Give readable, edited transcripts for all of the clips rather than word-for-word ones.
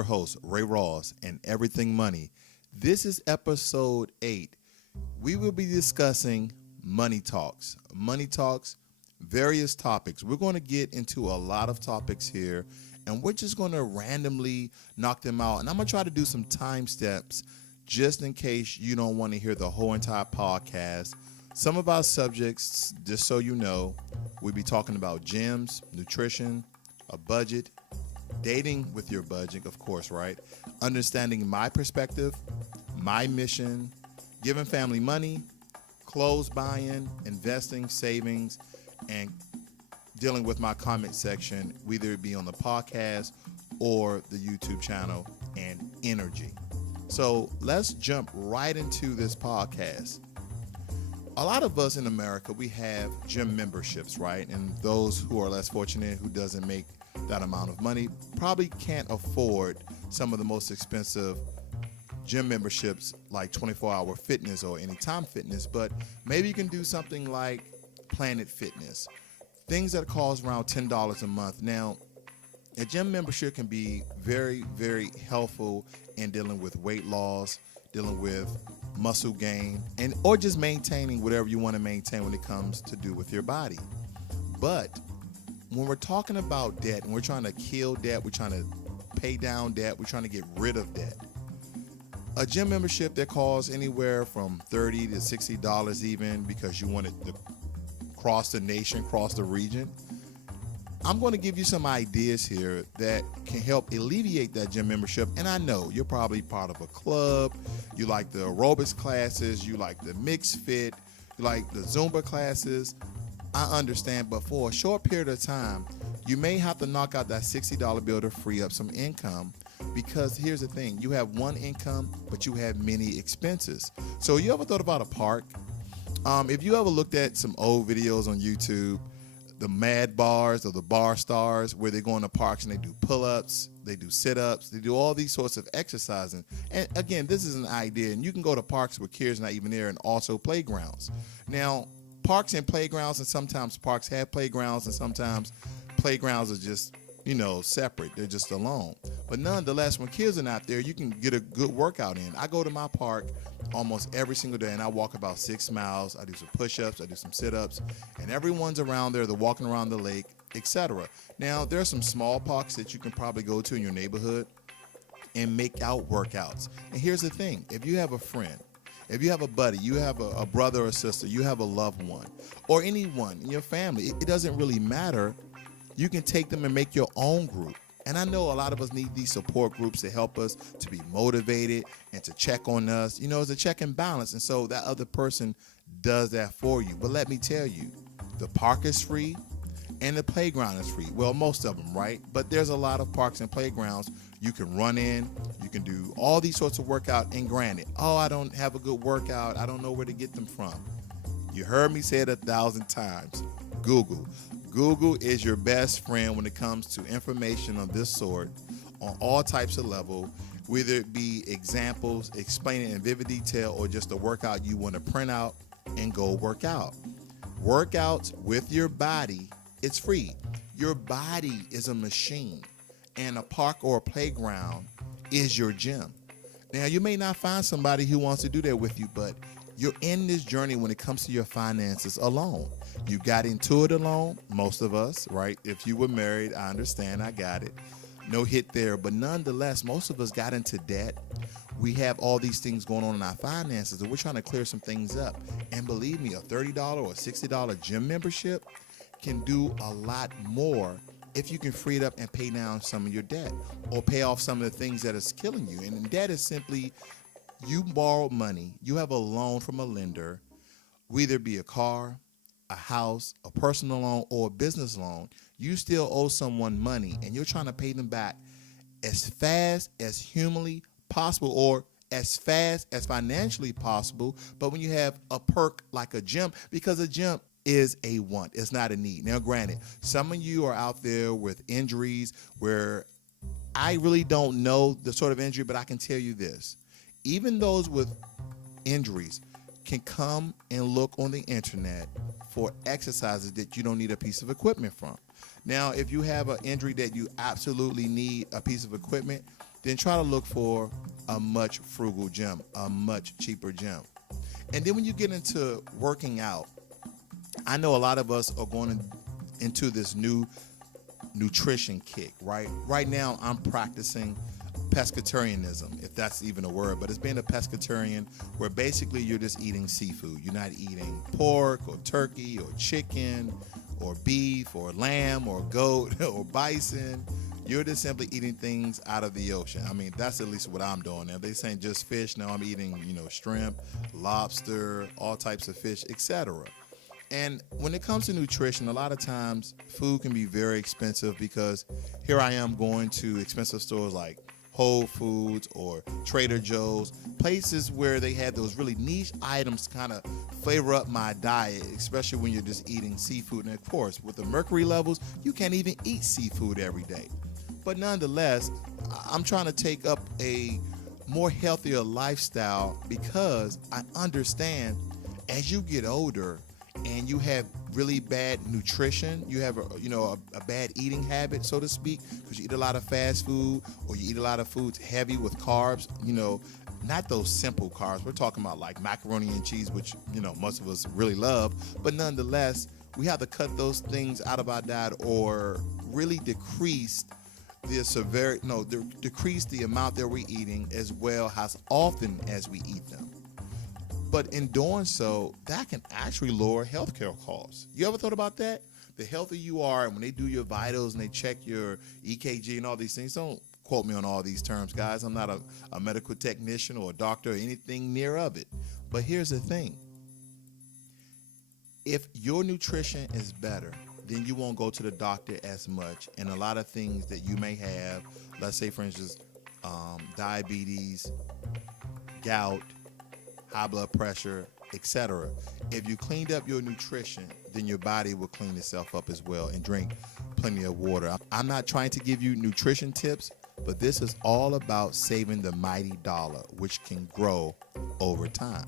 your host, Ray Ross, and Everything Money. This is episode 8. We will be discussing money talks. Money talks, various topics. We're going to get into a lot of topics here, and we're just going to randomly knock them out. And I'm going to try to do some time steps just in case you don't want to hear the whole entire podcast. Some of our subjects, just so you know, we'll be talking about gyms, nutrition, a budget, dating with your budget, of course, right? Understanding my perspective, my mission, giving family money, clothes buying, investing, savings, and dealing with my comment section, whether it be on the podcast or the YouTube channel, and energy. So let's jump right into this podcast. A lot of us in America, we have gym memberships, right? And those who are less fortunate, who doesn't make that amount of money, probably can't afford some of the most expensive gym memberships like 24-hour fitness or anytime fitness, but maybe you can do something like Planet Fitness, things that cost around $10 a month. Now, a gym membership can be very, very helpful in dealing with weight loss, dealing with muscle gain, and or just maintaining whatever you want to maintain when it comes to do with your body. But when we're talking about debt and we're trying to kill debt, we're trying to pay down debt, we're trying to get rid of debt, a gym membership that costs anywhere from $30 to $60 even, because you want it to cross the nation, cross the region. I'm going to give you some ideas here that can help alleviate that gym membership. And I know you're probably part of a club, you like the aerobics classes, you like the mixed fit, you like the Zumba classes. I understand, but for a short period of time, you may have to knock out that $60 bill to free up some income, because here's the thing, you have one income, but you have many expenses. So you ever thought about a park? If you ever looked at some old videos on YouTube, the mad bars or the bar stars, where they go in the parks and they do pull-ups, they do sit-ups, they do all these sorts of exercising. And again, this is an idea, and you can go to parks where kids are not even there, and also playgrounds. Now, parks and playgrounds, and sometimes parks have playgrounds, and sometimes playgrounds are just, separate. They're just alone. But nonetheless, when kids are not there, you can get a good workout in. I go to my park almost every single day, and I walk about 6 miles. I do some push-ups, I do some sit-ups, and everyone's around there. They're walking around the lake, etc. Now, there are some small parks that you can probably go to in your neighborhood and make out workouts. And here's the thing. If you have a friend, if you have a buddy, you have a brother or sister, you have a loved one, or anyone in your family, it doesn't really matter. You can take them and make your own group. And I know a lot of us need these support groups to help us to be motivated and to check on us. It's a check and balance. And so that other person does that for you. But let me tell you, the park is free and the playground is free. Well, most of them, right? But there's a lot of parks and playgrounds you can run in. You can do all these sorts of workout. And granted, I don't have a good workout, I don't know where to get them from. You heard me say it 1,000 times. Google. Google is your best friend when it comes to information of this sort on all types of level, whether it be examples, explaining in vivid detail, or just a workout you want to print out and go work out. Workouts with your body, it's free. Your body is a machine, and a park or a playground is your gym. Now, you may not find somebody who wants to do that with you, but you're in this journey when it comes to your finances alone. You got into it alone, most of us, right? If you were married, I understand, I got it. No hit there, but nonetheless, most of us got into debt. We have all these things going on in our finances, and we're trying to clear some things up. And believe me, a $30 or $60 gym membership can do a lot more if you can free it up and pay down some of your debt, or pay off some of the things that is killing you. And debt is simply, you borrow money, you have a loan from a lender, whether it be a car, a house, a personal loan, or a business loan. You still owe someone money, and you're trying to pay them back as fast as humanly possible, or as fast as financially possible. But when you have a perk like a gym, because a gym is a want, it's not a need. Now, granted, some of you are out there with injuries where I really don't know the sort of injury, but I can tell you this. Even those with injuries can come and look on the internet for exercises that you don't need a piece of equipment from. Now, if you have an injury that you absolutely need a piece of equipment, then try to look for a much frugal gym, a much cheaper gym. And then when you get into working out, I know a lot of us are going into this new nutrition kick, right? Right now, I'm practicing pescatarianism, if that's even a word, but it's being a pescatarian where basically you're just eating seafood. You're not eating pork or turkey or chicken or beef or lamb or goat or bison. You're just simply eating things out of the ocean. I mean, that's at least what I'm doing. Now, if they saying just fish, now I'm eating, shrimp, lobster, all types of fish, etc. And when it comes to nutrition, a lot of times food can be very expensive because here I am going to expensive stores like Whole Foods or Trader Joe's, places where they have those really niche items to kind of flavor up my diet, especially when you're just eating seafood. And of course, with the mercury levels, you can't even eat seafood every day. But nonetheless, I'm trying to take up a more healthier lifestyle because I understand as you get older and you have really bad nutrition, you have a bad eating habit, so to speak, because you eat a lot of fast food or you eat a lot of foods heavy with carbs, not those simple carbs. We're talking about like macaroni and cheese, which, most of us really love. But nonetheless, we have to cut those things out of our diet or really decrease decrease the amount that we're eating as well as often as we eat them. But in doing so, that can actually lower healthcare costs. You ever thought about that? The healthier you are, and when they do your vitals and they check your EKG and all these things, don't quote me on all these terms, guys. I'm not a medical technician or a doctor or anything near of it. But here's the thing. If your nutrition is better, then you won't go to the doctor as much. And a lot of things that you may have, let's say, for instance, diabetes, gout, high blood pressure, etc. If you cleaned up your nutrition, then your body will clean itself up as well, and drink plenty of water. I'm not trying to give you nutrition tips, but this is all about saving the mighty dollar, which can grow over time.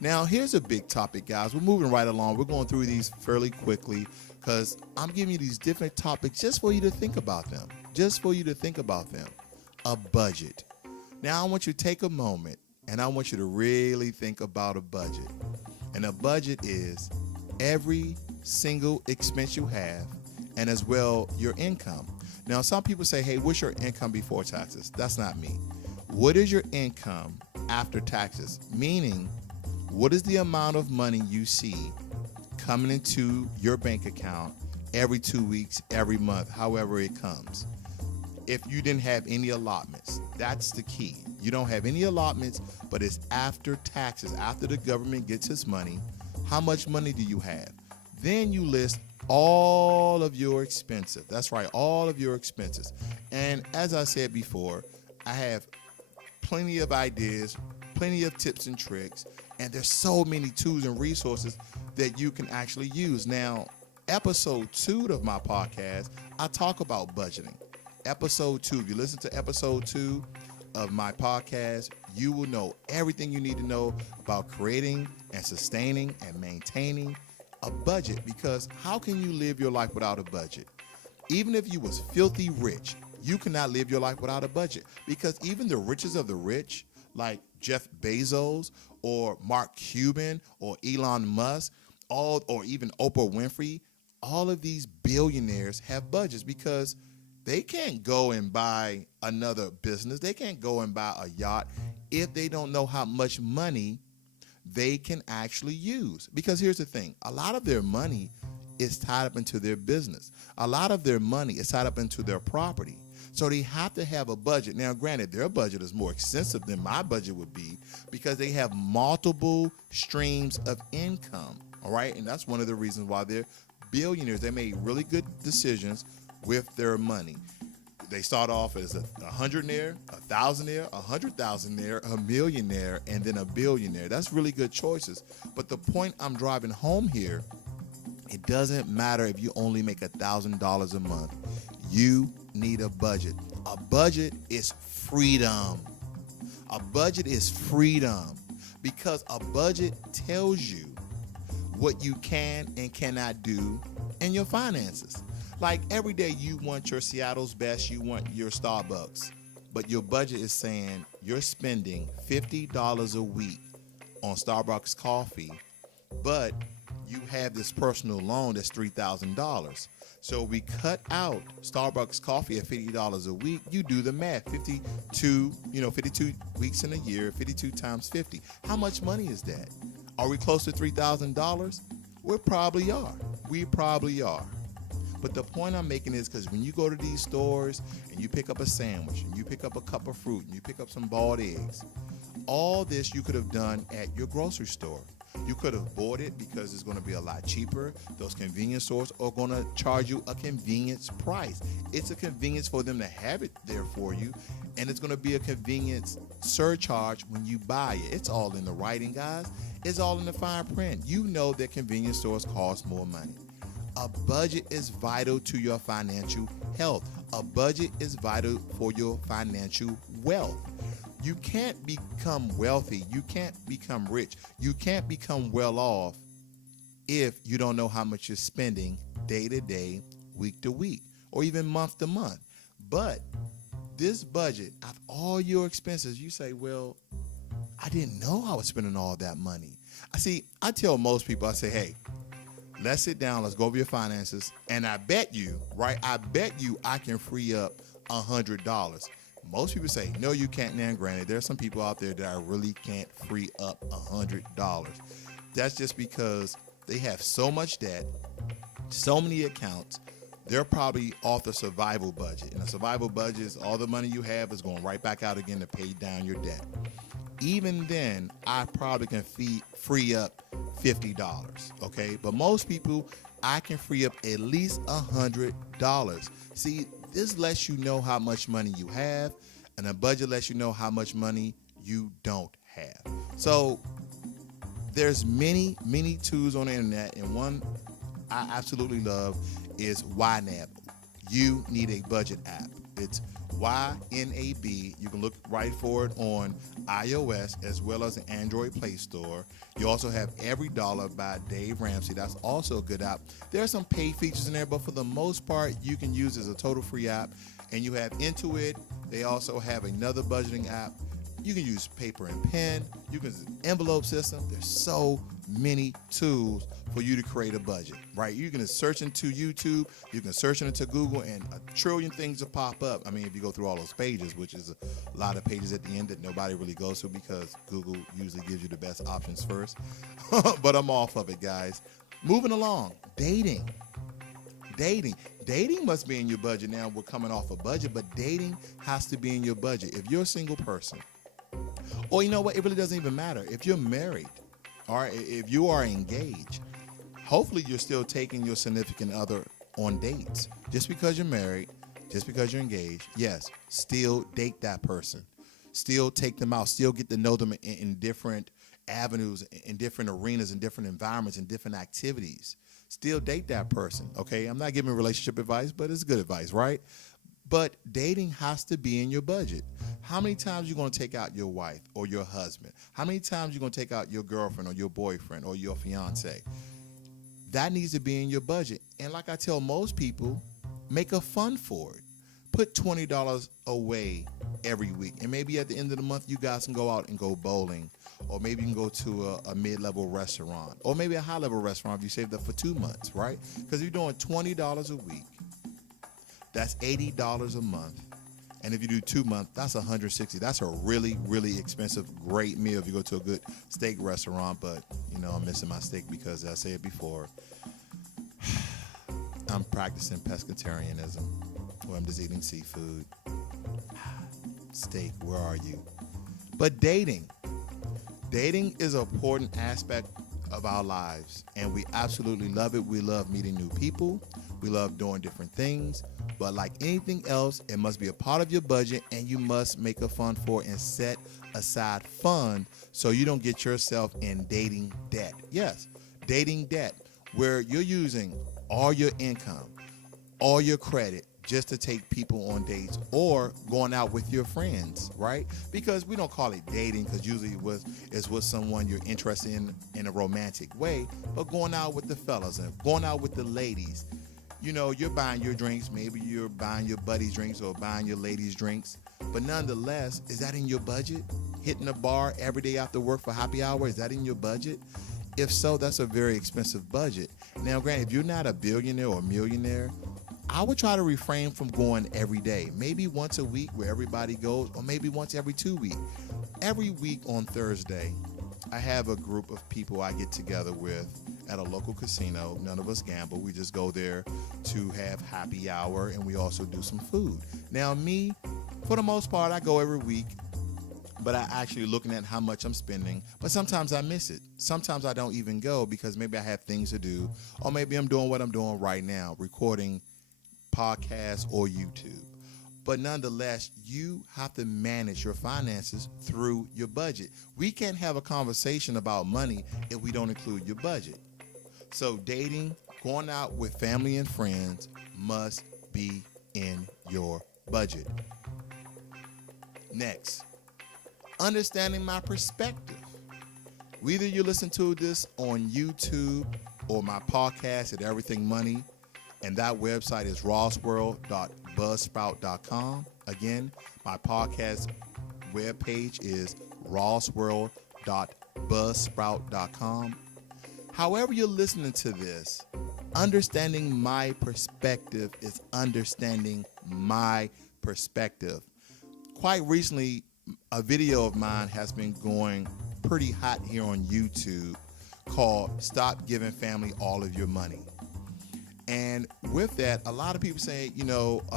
Now, here's a big topic, guys. We're moving right along. We're going through these fairly quickly because I'm giving you these different topics just for you to think about them. A budget. Now, I want you to take a moment and I want you to really think about a budget. And a budget is every single expense you have and as well your income. Now, some people say, hey, what's your income before taxes? That's not me. What is your income after taxes? Meaning, what is the amount of money you see coming into your bank account every 2 weeks, every month, however it comes? If you didn't have any allotments, that's the key. You don't have any allotments, but it's after taxes, after the government gets its money. How much money do you have? Then you list all of your expenses. That's right, all of your expenses. And as I said before, I have plenty of ideas, plenty of tips and tricks, and there's so many tools and resources that you can actually use. Now, episode 2 of my podcast, I talk about budgeting. Episode 2, if you listen to episode 2 of my podcast, you will know everything you need to know about creating and sustaining and maintaining a budget, because how can you live your life without a budget? Even if you was filthy rich, you cannot live your life without a budget, because even the richest of the rich, like Jeff Bezos or Mark Cuban or Elon Musk, or even Oprah Winfrey, all of these billionaires have budgets because they can't go and buy another business. They can't go and buy a yacht if they don't know how much money they can actually use. Because here's the thing, a lot of their money is tied up into their business. A lot of their money is tied up into their property. So they have to have a budget. Now, granted, their budget is more extensive than my budget would be because they have multiple streams of income, all right? And that's one of the reasons why they're billionaires. They made really good decisions with their money. They start off as a hundredaire, a thousandaire, 100,000aire, a millionaire, and then a billionaire. That's really good choices. But the point I'm driving home here, it doesn't matter if you only make $1,000 a month. You need a budget. A budget is freedom. A budget is freedom because a budget tells you what you can and cannot do in your finances. Like every day you want your Seattle's best, you want your Starbucks. but your budget is saying you're spending $50 a week on Starbucks coffee, but you have this personal loan that's $3,000. So we cut out Starbucks coffee at $50 a week. You do the math. 52 weeks in a year, 52 times 50. How much money is that? Are we close to $3,000? We probably are. But the point I'm making is because when you go to these stores and you pick up a sandwich and you pick up a cup of fruit and you pick up some boiled eggs, all this you could have done at your grocery store. You could have bought it because it's going to be a lot cheaper. Those convenience stores are going to charge you a convenience price. It's a convenience for them to have it there for you, and it's going to be a convenience surcharge when you buy it. It's all in the writing, guys. It's all in the fine print. You know that convenience stores cost more money. A budget is vital to your financial health. A budget is vital for your financial wealth. You can't become wealthy. You can't become rich. You can't become well off if you don't know how much you're spending day to day, week to week, or even month to month. But this budget, of all your expenses, you say, well, I didn't know I was spending all that money. I tell most people, I say, hey, let's sit down, let's go over your finances, and I bet you I can free up $100. Most people say, no, you can't. Now, granted, there are some people out there that I really can't free up $100. That's just because they have so much debt, so many accounts. They're probably off the survival budget. And the survival budget is all the money you have is going right back out again to pay down your debt. Even then, I probably can free up $50, okay? But most people, I can free up at least $100. See, this lets you know how much money you have, and a budget lets you know how much money you don't have. So there's many tools on the internet, and one I absolutely love is YNAB. You need a budget app. It's YNAB. You can look right for it on iOS as well as the Android Play Store. You also have Every Dollar by Dave Ramsey. That's also a good app. There are some paid features in there, but for the most part, you can use it as a total free app. And you have Intuit. They also have another budgeting app. You can use paper and pen. You can use an envelope system. There's so many tools for you to create a budget, right? You can search into YouTube, you can search into Google, and a trillion things will pop up. I mean, if you go through all those pages, which is a lot of pages at the end that nobody really goes to because Google usually gives you the best options first. But I'm off of it, guys. Moving along, dating. Dating must be in your budget now. We're coming off a budget, but dating has to be in your budget. If you're a single person, or you know what, it really doesn't even matter. If you're married, or if you are engaged, hopefully you're still taking your significant other on dates. Just because you're married, just because you're engaged, yes, still date that person. Still take them out. Still get to know them in different avenues, in different arenas, in different environments, in different activities. Still date that person, okay? I'm not giving relationship advice, but it's good advice, right? But dating has to be in your budget. How many times are you going to take out your wife or your husband? How many times are you going to take out your girlfriend or your boyfriend or your fiance? That needs to be in your budget. And like I tell most people, make a fund for it. Put $20 away every week. And maybe at the end of the month, you guys can go out and go bowling. Or maybe you can go to a mid-level restaurant. Or maybe a high-level restaurant if you saved up for 2 months, right? Because you're doing $20 a week. That's $80 a month. And if you do 2 months, that's $160. That's a really, really expensive, great meal if you go to a good steak restaurant. But, you know, I'm missing my steak because, as I said before, I'm practicing pescatarianism, where I'm just eating seafood. Steak, where are you? But dating is an important aspect of our lives, and we absolutely love it. We love meeting new people. We love doing different things. But like anything else, it must be a part of your budget, and you must make a fund for it and set aside fund so you don't get yourself in dating debt. Yes, dating debt, where you're using all your income, all your credit, just to take people on dates or going out with your friends, right? Because we don't call it dating because usually it's with someone you're interested in a romantic way, but going out with the fellas and going out with the ladies. You know, you're buying your drinks. Maybe you're buying your buddy's drinks or buying your lady's drinks. But nonetheless, is that in your budget? Hitting a bar every day after work for happy hour, is that in your budget? If so, that's a very expensive budget. Now, granted, if you're not a billionaire or a millionaire, I would try to refrain from going every day. Maybe once a week where everybody goes, or maybe once every 2 weeks. Every week on Thursday, I have a group of people I get together with at a local casino. None of us gamble. We just go there to have happy hour, and we also do some food. Now, me, for the most part, I go every week, but I actually looking at how much I'm spending. But sometimes I miss it. Sometimes I don't even go because maybe I have things to do, or maybe I'm doing what I'm doing right now, recording podcasts or YouTube. But nonetheless, you have to manage your finances through your budget. We can't have a conversation about money if we don't include your budget. So dating, going out with family and friends must be in your budget. Next, understanding my perspective. Whether you listen to this on YouTube or my podcast at Everything Money, and that website is rossworld.buzzsprout.com. Again, my podcast webpage is rossworld.buzzsprout.com. However you're listening to this, understanding my perspective is understanding my perspective. Quite recently, a video of mine has been going pretty hot here on YouTube called Stop Giving Family All of Your Money. And with that, a lot of people say, a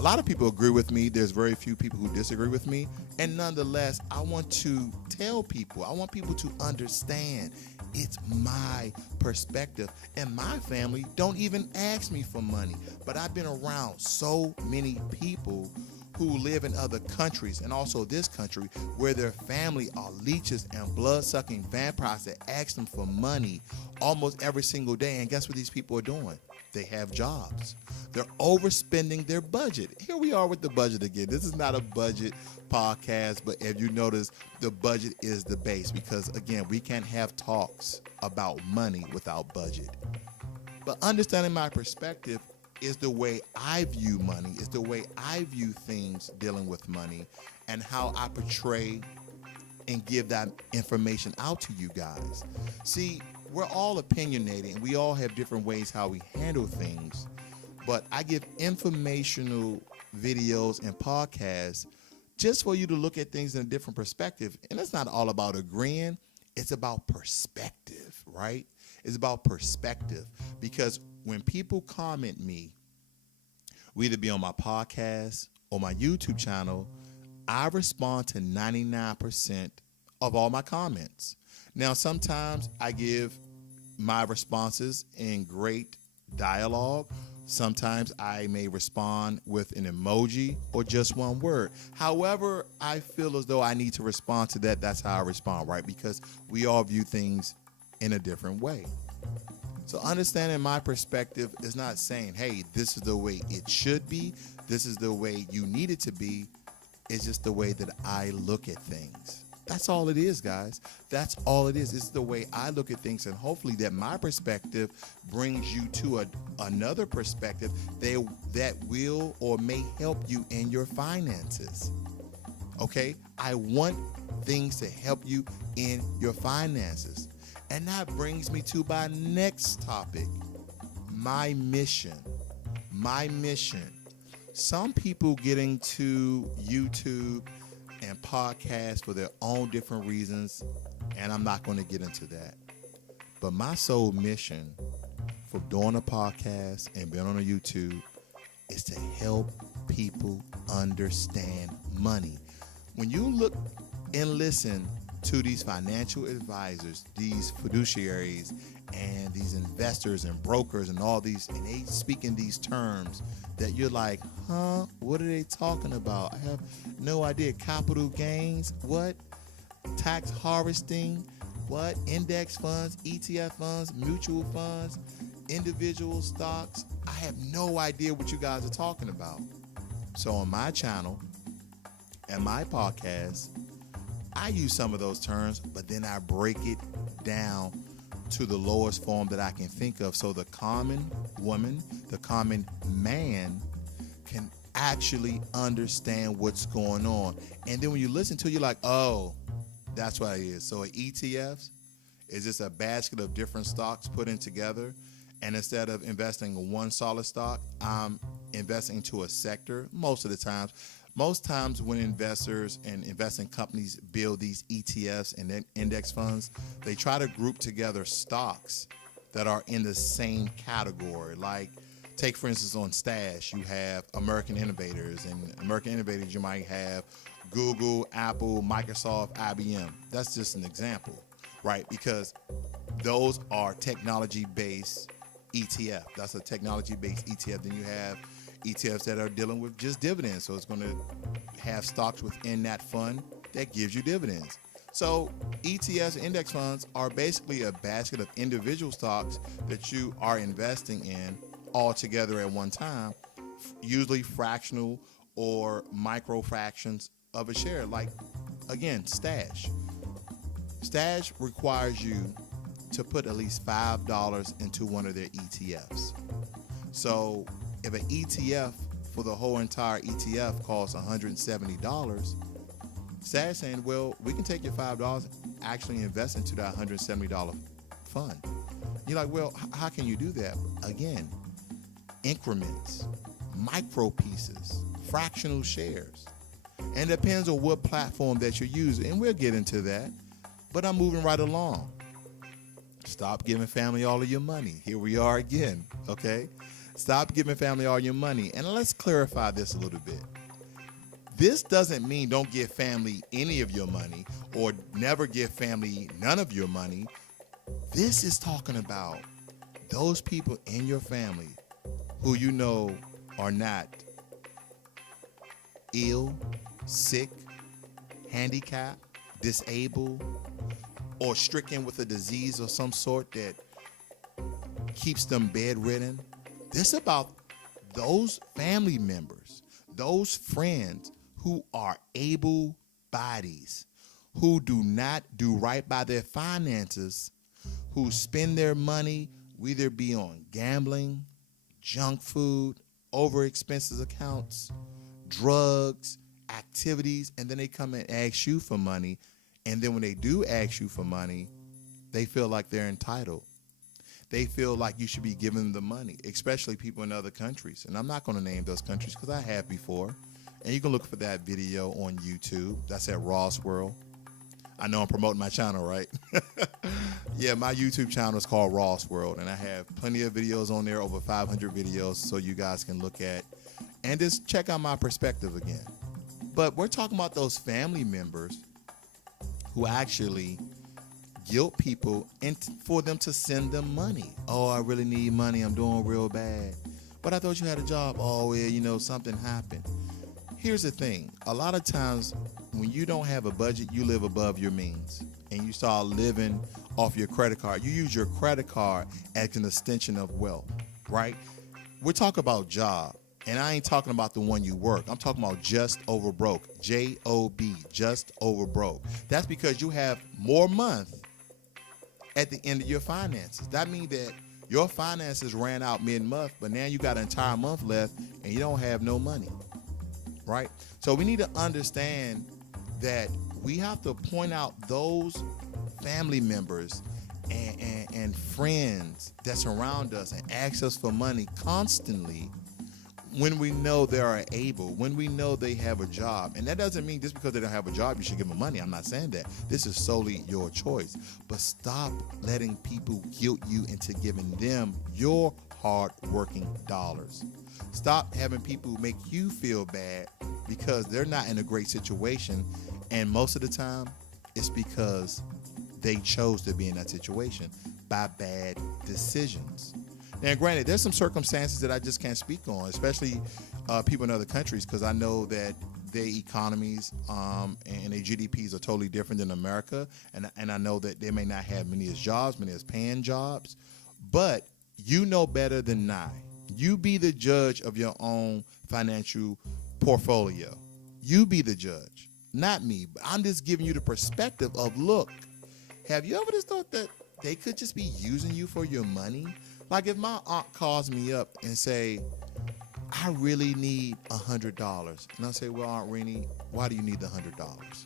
lot of people agree with me. There's very few people who disagree with me. And nonetheless, I want to tell people, I want people to understand it's my perspective. And my family don't even ask me for money. But I've been around so many people who live in other countries and also this country where their family are leeches and blood-sucking vampires that ask them for money almost every single day. And guess what these people are doing? They have jobs. They're overspending their budget. Here we are with the budget again. This is not a budget podcast, but if you notice, the budget is the base because, again, we can't have talks about money without budget. But understanding my perspective is the way I view money, is the way I view things dealing with money, and how I portray and give that information out to you guys. See, we're all opinionated and we all have different ways how we handle things, but I give informational videos and podcasts just for you to look at things in a different perspective. And it's not all about agreeing, it's about perspective, right? It's about perspective, because when people comment me, whether it be on my podcast or my YouTube channel, I respond to 99% of all my comments. Now, sometimes I give my responses in great dialogue. Sometimes I may respond with an emoji or just one word. However, I feel as though I need to respond to that. That's how I respond, right? Because we all view things in a different way. So understanding my perspective is not saying, hey, this is the way it should be. This is the way you need it to be. It's just the way that I look at things. That's all it is, guys. That's all it is. It's the way I look at things, and hopefully that my perspective brings you to another perspective that will or may help you in your finances. Okay? I want things to help you in your finances. And that brings me to my next topic, my mission. My mission. Some people get into YouTube and podcasts for their own different reasons, and I'm not going to get into that. But my sole mission for doing a podcast and being on a YouTube is to help people understand money. When you look and listen to these financial advisors, these fiduciaries, and these investors and brokers and all these, and they speak in these terms that you're like, huh? What are they talking about? I have no idea. Capital gains? What? Tax harvesting? What? Index funds, ETF funds, mutual funds, individual stocks? I have no idea what you guys are talking about. So on my channel and my podcast, I use some of those terms, but then I break it down to the lowest form that I can think of, so the common woman, the common man can actually understand what's going on. And then when you listen to it, you're like, oh, that's what it is. So an ETFs is just a basket of different stocks put in together. And instead of investing in one solid stock, I'm investing into a sector most of the times. Most times when investors and investing companies build these ETFs and index funds, they try to group together stocks that are in the same category. Like, take for instance on Stash, you have American Innovators, and American Innovators you might have Google, Apple, Microsoft, IBM. That's just an example, right? Because those are technology-based ETF. That's a technology-based ETF. Then you have ETFs that are dealing with just dividends. So it's going to have stocks within that fund that gives you dividends. So ETFs, index funds, are basically a basket of individual stocks that you are investing in all together at one time, usually fractional or micro fractions of a share. Like, again, Stash. Stash requires you to put at least $5 into one of their ETFs. So if an ETF for the whole entire ETF costs $170, Stash saying, well, we can take your $5 and actually invest into that $170 fund. You're like, well, how can you do that? Again, increments, micro pieces, fractional shares. And it depends on what platform that you're using. And we'll get into that. But I'm moving right along. Stop giving family all of your money. Here we are again, okay? Stop giving family all your money. And let's clarify this a little bit. This doesn't mean don't give family any of your money or never give family none of your money. This is talking about those people in your family who you know are not ill, sick, handicapped, disabled, or stricken with a disease of some sort that keeps them bedridden. This is about those family members, those friends who are able bodies, who do not do right by their finances, who spend their money, whether it be on gambling, junk food, over expenses accounts, drugs, activities, and then they come and ask you for money. And then when they do ask you for money, they feel like they're entitled. They feel like you should be giving them the money, especially people in other countries. And I'm not going to name those countries because I have before. And you can look for that video on YouTube. That's at Ross World. I know I'm promoting my channel, right? Yeah, my YouTube channel is called Ross World, and I have plenty of videos on there, over 500 videos, so you guys can look at and just check out my perspective again. But we're talking about those family members who actually guilt people and for them to send them money. Oh, I really need money. I'm doing real bad. But I thought you had a job. Oh, yeah, something happened. Here's the thing. A lot of times when you don't have a budget, you live above your means and you start living off your credit card. You use your credit card as an extension of wealth, right? We're talking about job, and I ain't talking about the one you work. I'm talking about just over broke, J-O-B, just over broke. That's because you have more month at the end of your finances. That means that your finances ran out mid-month, but now you got an entire month left and you don't have no money. Right? So we need to understand that we have to point out those family members and friends that surround us and ask us for money constantly when we know they are able, when we know they have a job. And that doesn't mean just because they don't have a job, you should give them money. I'm not saying that. This is solely your choice. But stop letting people guilt you into giving them your hard-working dollars. Stop having people make you feel bad because they're not in a great situation. And most of the time, it's because they chose to be in that situation by bad decisions. Now, granted, there's some circumstances that I just can't speak on, especially people in other countries, because I know that their economies and their GDPs are totally different than America. And I know that they may not have many as jobs, many as paying jobs. But you know better than I. You be the judge of your own financial portfolio. You be the judge, not me. But I'm just giving you the perspective of, look, have you ever just thought that they could just be using you for your money? Like if my aunt calls me up and say, I really need $100. And I say, well, Aunt Renee, why do you need the $100?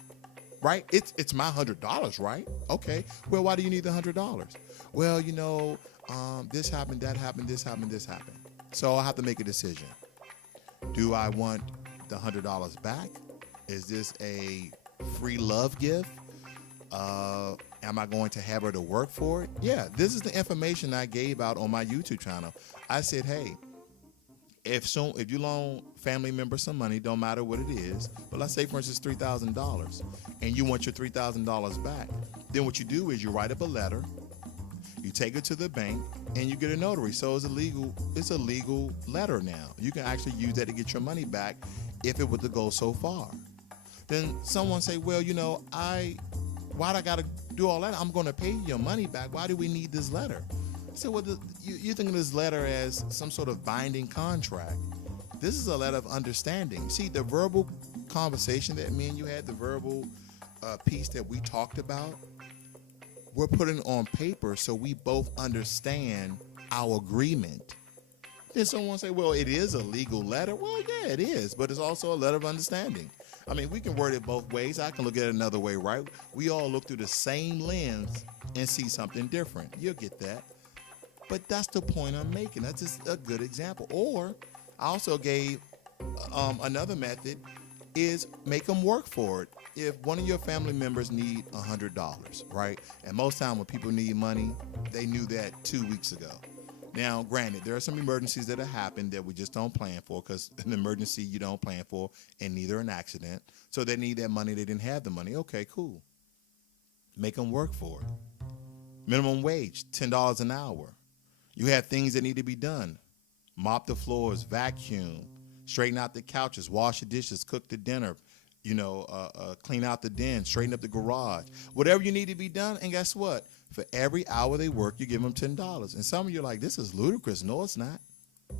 Right? It's my $100, right? Okay. Well, why do you need the $100? Well, this happened, that happened, this happened, this happened. So I have to make a decision. Do I want the $100 back? Is this a free love gift? Am I going to have her to work for it? Yeah, this is the information I gave out on my YouTube channel. I said, hey, if you loan family members some money, don't matter what it is, but let's say, for instance, $3,000, and you want your $3,000 back, then what you do is you write up a letter, you take it to the bank, and you get a notary. So it's a legal letter now. You can actually use that to get your money back if it were to go so far. Then someone say, well, why'd I got to do all that? I'm going to pay you your money back. Why do we need this letter? I said, well, you think of this letter as some sort of binding contract. This is a letter of understanding. See, the verbal conversation that me and you had, the verbal piece that we talked about, we're putting it on paper so we both understand our agreement. Then someone say, well, it is a legal letter. Well, yeah, it is, but it's also a letter of understanding. I mean, we can word it both ways. I can look at it another way, right? We all look through the same lens and see something different. You'll get that. But that's the point I'm making. That's just a good example. Or I also gave another method is make them work for it. If one of your family members need $100, right? And most time when people need money, they knew that 2 weeks ago. Now, granted, there are some emergencies that have happened that we just don't plan for, because an emergency you don't plan for, and neither an accident. So they need that money. They didn't have the money. Okay, cool. Make them work for it. Minimum wage, $10 an hour. You have things that need to be done. Mop the floors, vacuum, straighten out the couches, wash the dishes, cook the dinner, clean out the den, straighten up the garage. Whatever you need to be done, and guess what? For every hour they work, you give them $10. And some of you are like, this is ludicrous. No, it's not.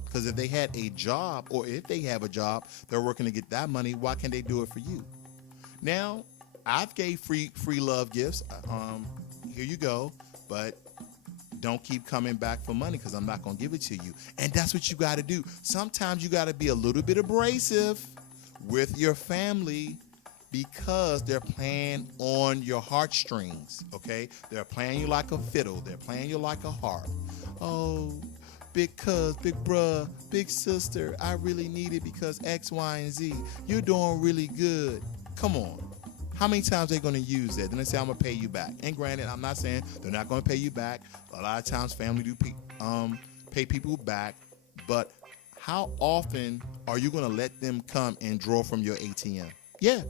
Because if they had a job, or if they have a job, they're working to get that money, why can't they do it for you? Now, I've gave free love gifts. Here you go. But don't keep coming back for money, because I'm not going to give it to you. And that's what you got to do. Sometimes you got to be a little bit abrasive with your family, because they're playing on your heartstrings, okay? They're playing you like a fiddle. They're playing you like a harp. Oh, big cuz, big bruh, big sister, I really need it because X, Y, and Z. You're doing really good. Come on. How many times are they going to use that? Then they say, I'm going to pay you back. And granted, I'm not saying they're not going to pay you back. A lot of times family do pay people back. But how often are you going to let them come and draw from your ATM? Yeah,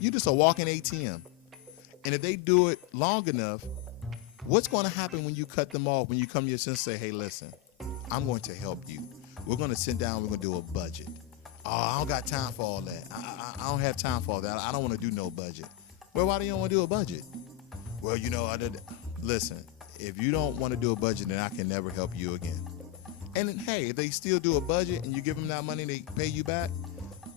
you just a walking ATM. And if they do it long enough, what's going to happen when you cut them off, when you come to your sense and say, hey, listen, I'm going to help you. We're going to sit down. We're going to do a budget. Oh, I don't got time for all that. I don't have time for all that. I don't want to do no budget. Well, why do you don't want to do a budget? Well, listen, if you don't want to do a budget, then I can never help you again. And then, hey, if they still do a budget and you give them that money, they pay you back,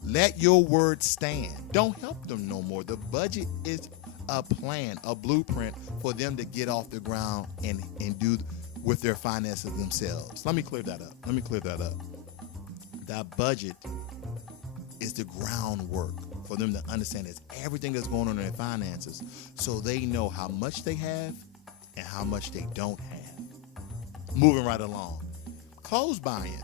let your word stand. Don't help them no more. The budget is a plan, a blueprint for them to get off the ground and do with their finances themselves. Let me clear that up. That budget is the groundwork for them to understand is everything that's going on in their finances, so they know how much they have and how much they don't have. Moving right along. Clothes buying.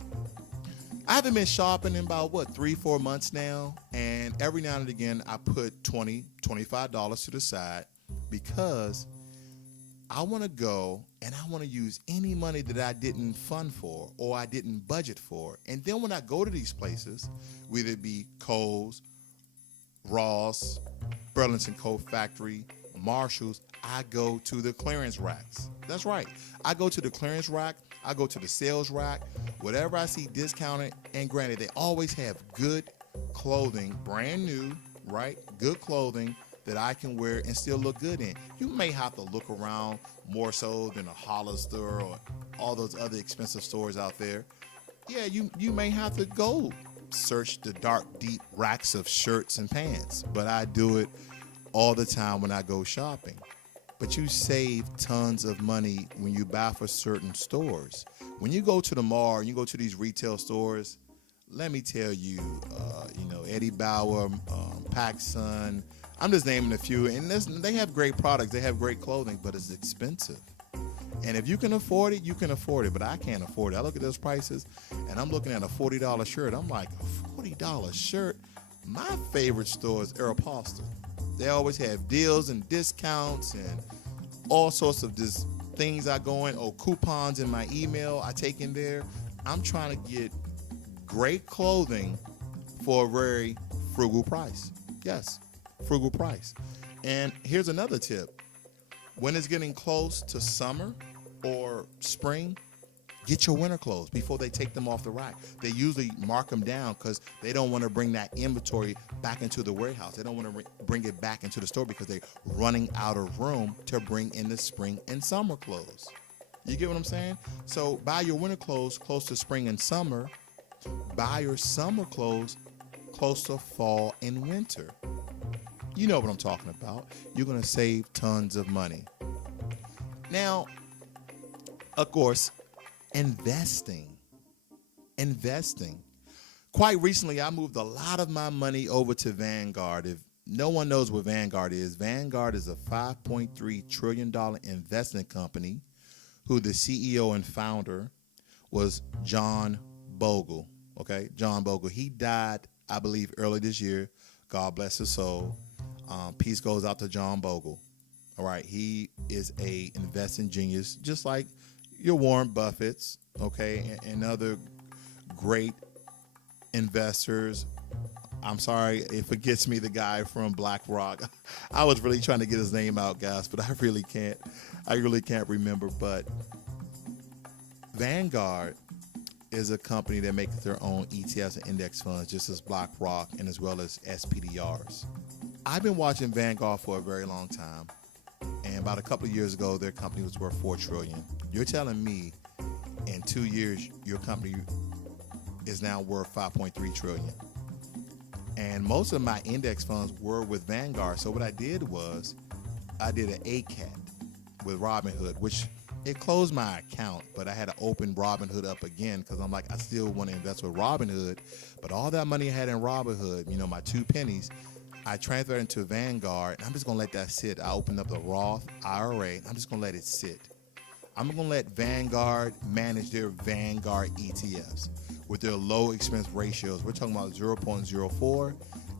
I haven't been shopping in about, 3-4 months now, and every now and again I put $20, $25 to the side, because I want to go and I want to use any money that I didn't fund for or I didn't budget for. And then when I go to these places, whether it be Kohl's, Ross, Burlington Coat Factory, Marshalls, I go to the clearance racks. That's right. I go to the clearance rack. I go to the sales rack. Whatever I see discounted, and granted, they always have good clothing, brand new, right? Good clothing that I can wear and still look good in. You may have to look around more so than a Hollister or all those other expensive stores out there. Yeah, you may have to go search the dark, deep racks of shirts and pants, but I do it all the time when I go shopping. But you save tons of money when you buy for certain stores. When you go to the mall and you go to these retail stores, let me tell you, Eddie Bauer, PacSun. I'm just naming a few, and they have great products. They have great clothing, but it's expensive. And if you can afford it, you can afford it. But I can't afford it. I look at those prices, and I'm looking at a $40 shirt. I'm like, a $40 shirt? My favorite store is Aeropostale. They always have deals and discounts and all sorts of just things I go in, or coupons in my email I take in there. I'm trying to get great clothing for a very frugal price. Yes, frugal price. And here's another tip. When it's getting close to summer or spring, get your winter clothes before they take them off the rack. They usually mark them down because they don't want to bring that inventory back into the warehouse. They don't want to bring it back into the store because they're running out of room to bring in the spring and summer clothes. You get what I'm saying? So buy your winter clothes close to spring and summer. Buy your summer clothes close to fall and winter. You know what I'm talking about. You're going to save tons of money. Now, of course, investing. Quite recently, I moved a lot of my money over to Vanguard. If no one knows what Vanguard is a $5.3 trillion investment company who the CEO and founder was John Bogle. Okay, John Bogle. He died, I believe, early this year. God bless his soul. Peace goes out to John Bogle. All right, he is a investing genius, just like your Warren Buffetts, okay, and other great investors. I'm sorry, it forgets me, the guy from BlackRock. I was really trying to get his name out, guys, but I really can't remember. But Vanguard is a company that makes their own ETFs and index funds, just as BlackRock and as well as SPDRs. I've been watching Vanguard for a very long time, and about a couple of years ago, their company was worth $4 trillion. You're telling me in 2 years, your company is now worth $5.3 trillion. And most of my index funds were with Vanguard. So what I did was I did an ACAT with Robinhood, which it closed my account, but I had to open Robinhood up again because I'm like, I still want to invest with Robinhood. But all that money I had in Robinhood, my 2 pennies, I transferred into Vanguard, and I'm just going to let that sit. I opened up the Roth IRA, and I'm just going to let it sit. I'm going to let Vanguard manage their Vanguard ETFs with their low expense ratios. We're talking about 0.04.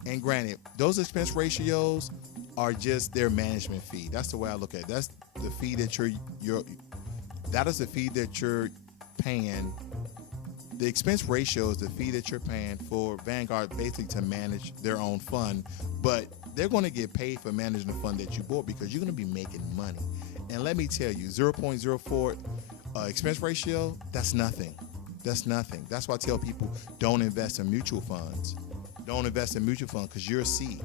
And granted, those expense ratios are just their management fee. That's the way I look at it. That's the fee that that is the fee that you're paying. The expense ratio is the fee that you're paying for Vanguard basically to manage their own fund, but they're going to get paid for managing the fund that you bought because you're going to be making money. And let me tell you, 0.04 expense ratio, that's nothing. That's nothing. That's why I tell people don't invest in mutual funds. Don't invest in mutual funds because you're a C.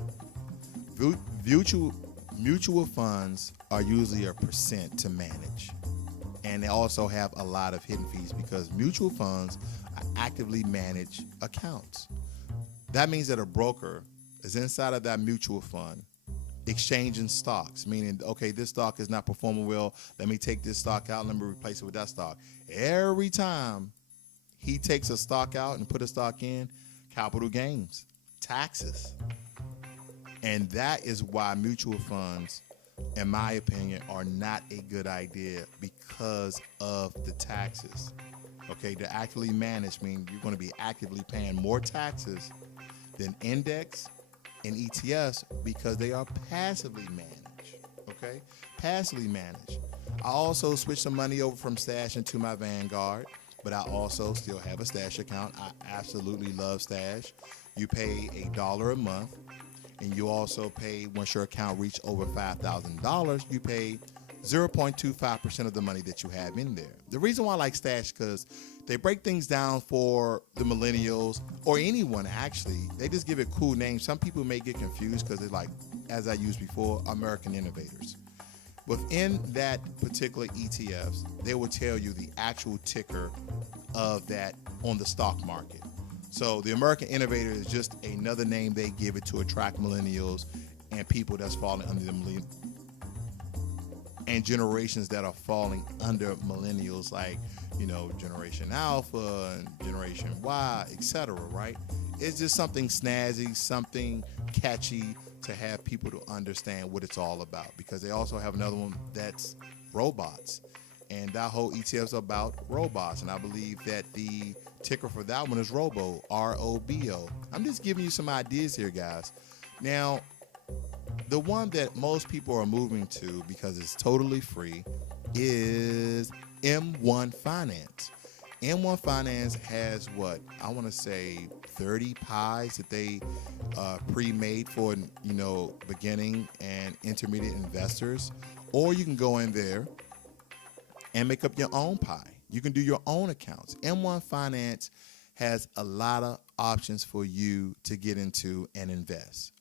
Mutual funds are usually a percent to manage. And they also have a lot of hidden fees because mutual funds are actively managed accounts. That means that a broker is inside of that mutual fund exchanging stocks, meaning, okay, this stock is not performing well. Let me take this stock out. Let me replace it with that stock. Every time he takes a stock out and put a stock in, capital gains, taxes. And that is why mutual funds, in my opinion, are not a good idea because of the taxes. Okay, they're actively managed, meaning you're going to be actively paying more taxes than index and ETFs because they are passively managed. Okay, passively managed. I also switched some money over from Stash into my Vanguard, but I also still have a Stash account. I absolutely love Stash. You pay $1 a month. And you also pay, once your account reaches over $5,000, you pay 0.25% of the money that you have in there. The reason why I like Stash because they break things down for the millennials or anyone actually. They just give it cool names. Some people may get confused because they're like, as I used before, American Innovators. Within that particular ETFs, they will tell you the actual ticker of that on the stock market. So the American Innovator is just another name they give it to attract millennials and people that's falling under the millennial and generations that are falling under millennials, like Generation Alpha and Generation Y, etc., right? It's just something snazzy, something catchy to have people to understand what it's all about, because they also have another one that's robots. And that whole ETF is about robots. And I believe that the ticker for that one is Robo, ROBO. I'm just giving you some ideas here, guys. Now, the one that most people are moving to because it's totally free is M1 Finance. M1 Finance has I want to say 30 pies that they pre-made for, beginning and intermediate investors. Or you can go in there and make up your own pie. You can do your own accounts. M1 Finance has a lot of options for you to get into and invest.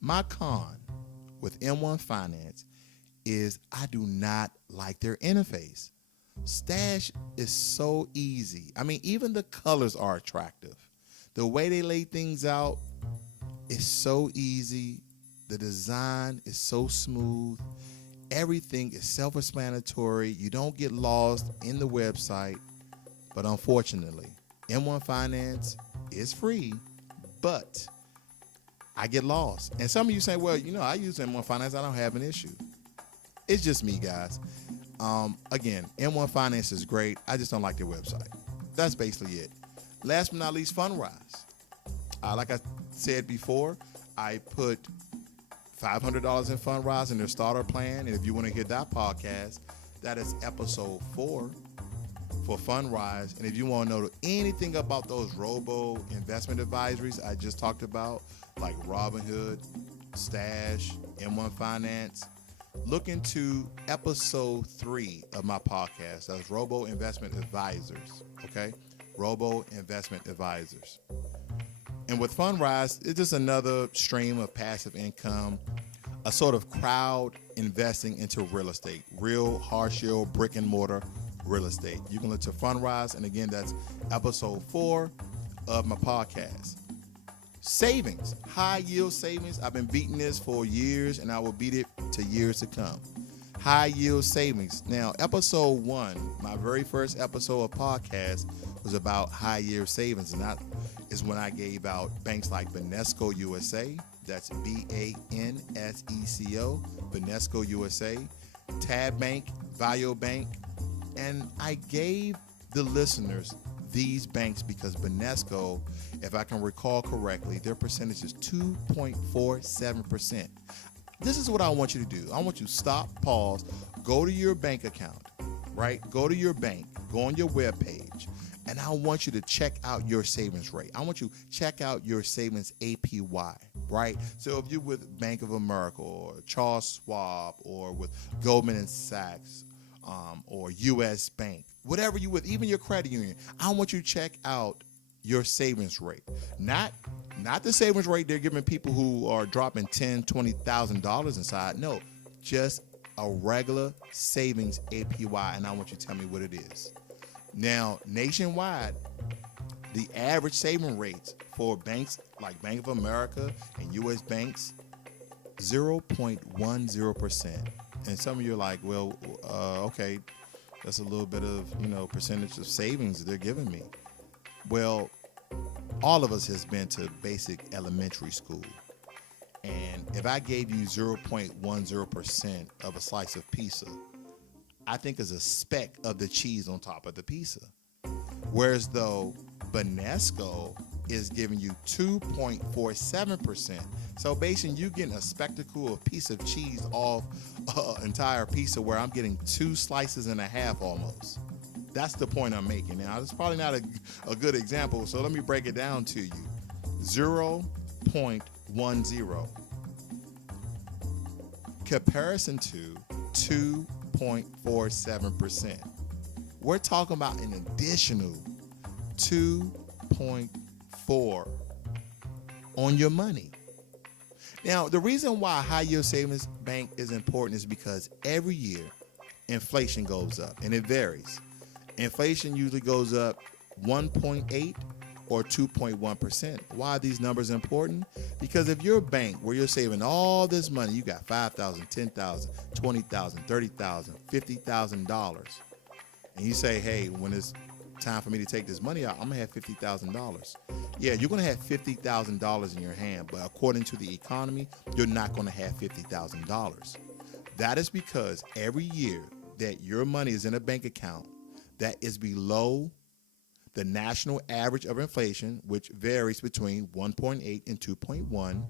My con with M1 Finance is I do not like their interface. Stash is so easy. I mean, even the colors are attractive. The way they lay things out is so easy. The design is so smooth. Everything is self-explanatory. You don't get lost in the website. But unfortunately, M1 Finance is free, but I get lost. And some of you say, well, I use M1 Finance. I don't have an issue. It's just me, guys. Again, M1 Finance is great. I just don't like their website. That's basically it. Last but not least, Fundrise. Like I said before, I put $500 in Fundrise in their starter plan. And if you want to hear that podcast, that is episode 4 for Fundrise. And if you want to know anything about those robo investment advisories I just talked about, like Robinhood, Stash, M1 Finance, look into episode 3 of my podcast. That's Robo Investment Advisors. Okay? Robo Investment Advisors. And with Fundrise, it's just another stream of passive income, a sort of crowd investing into real estate, real hard shell brick and mortar real estate. You can look to Fundrise. And again, that's episode 4 of my podcast. Savings, high yield savings. I've been beating this for years, and I will beat it to years to come. High yield savings. Now, episode 1, my very first episode of podcast was about high yield savings, and that is when I gave out banks like Banesco USA. That's BANSECO, Banesco USA, Tab Bank, Vio Bank, and I gave the listeners these banks because Banesco, if I can recall correctly, their percentage is 2.47%. This is what I want you to do. I want you to stop, pause, go to your bank account, right? Go to your bank, go on your web page, and I want you to check out your savings rate. I want you to check out your savings APY, right? So if you're with Bank of America or Charles Schwab or with Goldman Sachs, or U.S. Bank, whatever you with, even your credit union, I want you to check out your savings rate. Not the savings rate they're giving people who are dropping $10,000, $20,000 inside. No, just a regular savings APY, and I want you to tell me what it is. Now, nationwide, the average saving rates for banks like Bank of America and U.S. banks, 0.10%. And some of you are like, well, okay, that's a little bit of, percentage of savings they're giving me. Well, all of us has been to basic elementary school. And if I gave you 0.10% of a slice of pizza, I think is a speck of the cheese on top of the pizza. Whereas though Banesco is giving you 2.47%. So basically you getting a spectacle of piece of cheese off an entire pizza where I'm getting 2 slices and a half almost. That's the point I'm making. Now, it's probably not a good example, so let me break it down to you. 0.10 comparison to 2.47%. We're talking about an additional 2.4 on your money. Now, the reason why high yield savings bank is important is because every year inflation goes up, and it varies. Inflation usually goes up 1.8 or 2.1%. Why are these numbers important? Because if you're a bank where you're saving all this money, you got $5,000, $10,000, $20,000, $30,000, $50,000, and you say, hey, when it's time for me to take this money out, I'm going to have $50,000. Yeah, you're going to have $50,000 in your hand, but according to the economy, you're not going to have $50,000. That is because every year that your money is in a bank account that is below the national average of inflation, which varies between 1.8 and 2.1,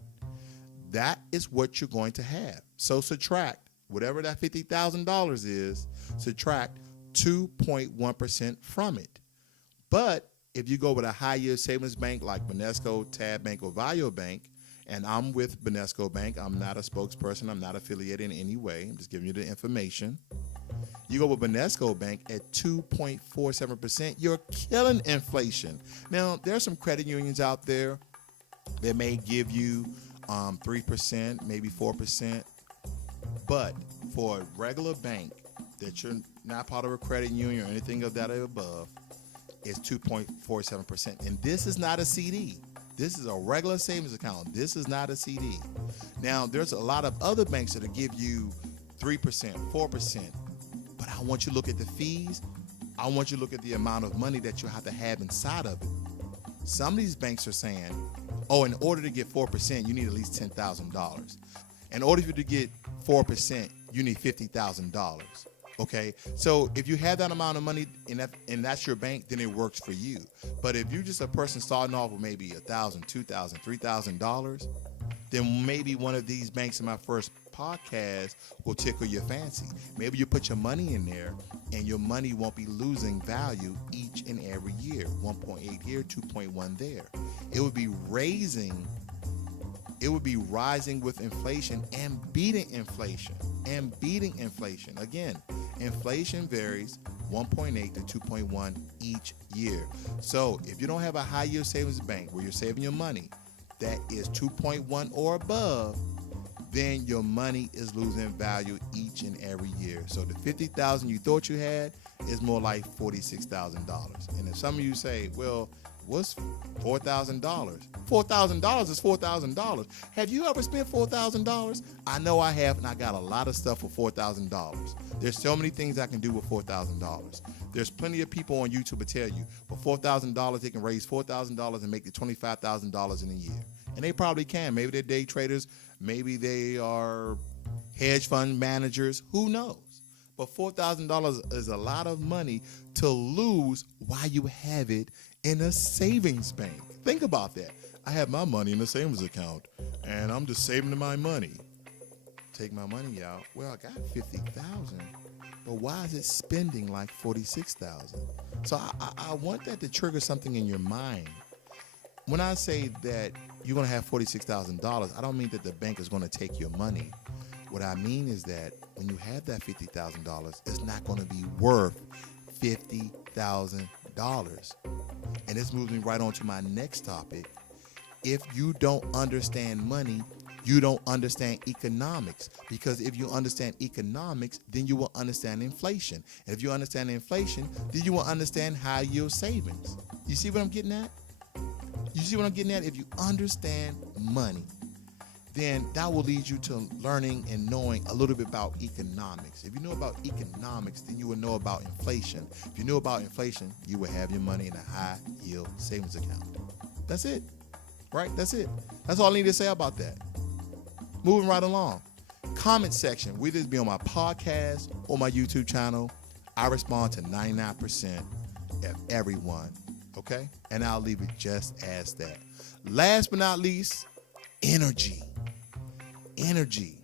that is what you're going to have. So subtract whatever that $50,000 is, subtract 2.1% from it. But if you go with a high yield savings bank like Banesco, Tab Bank, or Value Bank, and I'm with Banesco Bank, I'm not a spokesperson, I'm not affiliated in any way, I'm just giving you the information. You go with Banesco Bank at 2.47%, you're killing inflation. Now, there are some credit unions out there that may give you 3%, maybe 4%, but for a regular bank that you're not part of a credit union or anything of that above, it's 2.47%. And this is not a CD. This is a regular savings account. This is not a CD. Now, there's a lot of other banks that'll give you 3%, 4%. But I want you to look at the fees. I want you to look at the amount of money that you have to have inside of it. Some of these banks are saying, oh, in order to get 4%, you need at least $10,000. In order for you to get 4%, you need $50,000. Okay, so if you have that amount of money and that's your bank, then it works for you. But if you're just a person starting off with maybe $1,000, $2,000, $3,000, then maybe one of these banks in my first podcast will tickle your fancy. Maybe you put your money in there and your money won't be losing value each and every year. 1.8 here, 2.1 there. It would be rising with inflation and beating inflation. Again, inflation varies 1.8 to 2.1 each year. So if you don't have a high yield savings bank where you're saving your money that is 2.1 or above, then your money is losing value each and every year. So the $50,000 you thought you had is more like $46,000. And if some of you say, well, what's $4,000? $4,000 is $4,000. Have you ever spent $4,000? I know I have, and I got a lot of stuff for $4,000. There's so many things I can do with $4,000. There's plenty of people on YouTube to tell you for $4,000 they can raise $4,000 and make it $25,000 in a year. And they probably can. Maybe they're day traders. Maybe they are hedge fund managers. Who knows? But $4,000 is a lot of money to lose while you have it in a savings bank. Think about that. I have my money in a savings account, and I'm just saving my money. Take my money out. Well, I got $50,000, but why is it spending like $46,000? So I want that to trigger something in your mind. When I say that you're going to have $46,000, I don't mean that the bank is going to take your money. What I mean is that when you have that $50,000, it's not going to be worth $50,000. And this moves me right on to my next topic. If you don't understand money, you don't understand economics. Because if you understand economics, then you will understand inflation. And if you understand inflation, then you will understand high yield savings. You see what I'm getting at? You see what I'm getting at? If you understand money, then that will lead you to learning and knowing a little bit about economics. If you know about economics, then you will know about inflation. If you know about inflation, you will have your money in a high yield savings account. That's it, right? That's it. That's all I need to say about that. Moving right along. Comment section, whether it be on my podcast or my YouTube channel, I respond to 99% of everyone, okay? And I'll leave it just as that. Last but not least, energy. Energy.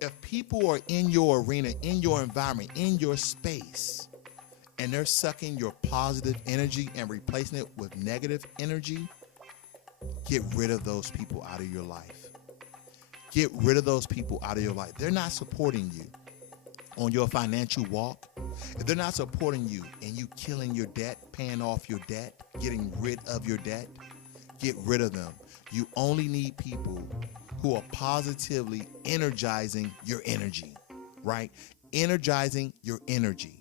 If people are in your arena, in your environment, in your space, and they're sucking your positive energy and replacing it with negative energy, get rid of those people out of your life. Get rid of those people out of your life. They're not supporting you on your financial walk. If they're not supporting you and you killing your debt, paying off your debt, getting rid of your debt, get rid of them. You only need people who are positively energizing your energy, right? Energizing your energy.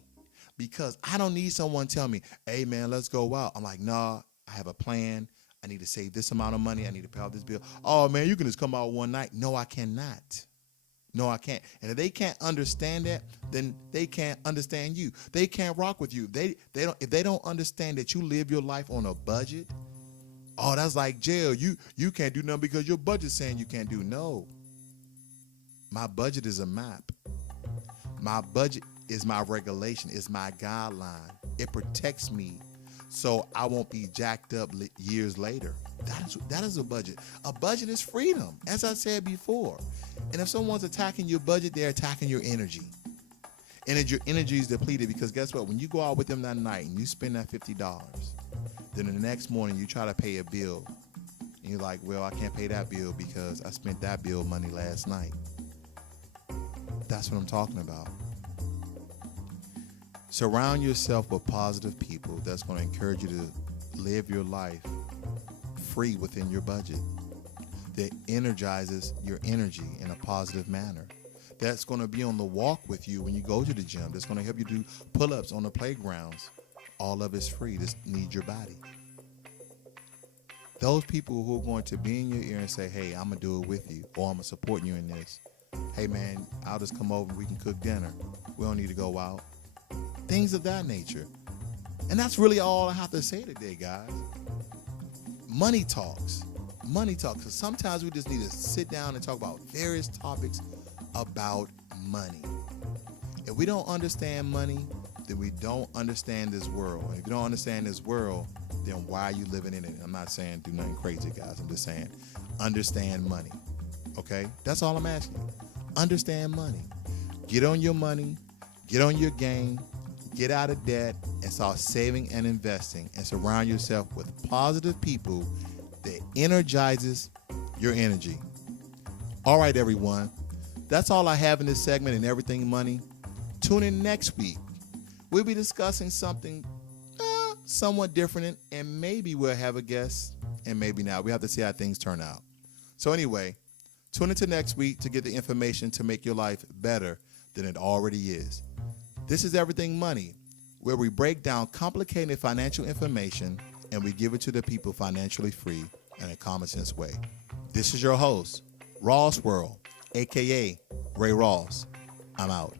Because I don't need someone tell me, hey man, let's go out. I'm like, nah, I have a plan. I need to save this amount of money. I need to pay off this bill. Oh man, you can just come out one night. No, I cannot. No, I can't. And if they can't understand that, then they can't understand you. They can't rock with you. If they don't understand that you live your life on a budget, oh, that's like jail. You can't do nothing because your budget's saying you can't do. No. My budget is a map. My budget is my regulation, is my guideline. It protects me so I won't be jacked up years later. That is a budget. A budget is freedom, as I said before. And if someone's attacking your budget, they're attacking your energy. And your energy is depleted because guess what? When you go out with them that night and you spend that $50, then the next morning you try to pay a bill. And you're like, well, I can't pay that bill because I spent that bill money last night. That's what I'm talking about. Surround yourself with positive people that's going to encourage you to live your life free within your budget. That energizes your energy in a positive manner. That's going to be on the walk with you when you go to the gym. That's going to help you do pull-ups on the playgrounds. All of it's free. Just need your body. Those people who are going to be in your ear and say, hey, I'm going to do it with you, or I'm going to support you in this. Hey, man, I'll just come over and we can cook dinner. We don't need to go out. Things of that nature. And that's really all I have to say today, guys. Money talks. Money talks. So sometimes we just need to sit down and talk about various topics about money. If we don't understand money, then we don't understand this world. And if you don't understand this world, then why are you living in it? I'm not saying do nothing crazy, guys. I'm just saying understand money. Okay? That's all I'm asking you. Understand money. Get on your money. Get on your game. Get out of debt and start saving and investing, and surround yourself with positive people that energizes your energy. All right, everyone. That's all I have in this segment and Everything Money. Tune in next week. We'll be discussing something somewhat different, and maybe we'll have a guest, and maybe not. We have to see how things turn out. So anyway, tune into next week to get the information to make your life better than it already is. This is Everything Money, where we break down complicated financial information and we give it to the people financially free in a common sense way. This is your host, Ross World, a.k.a. Ray Ross. I'm out.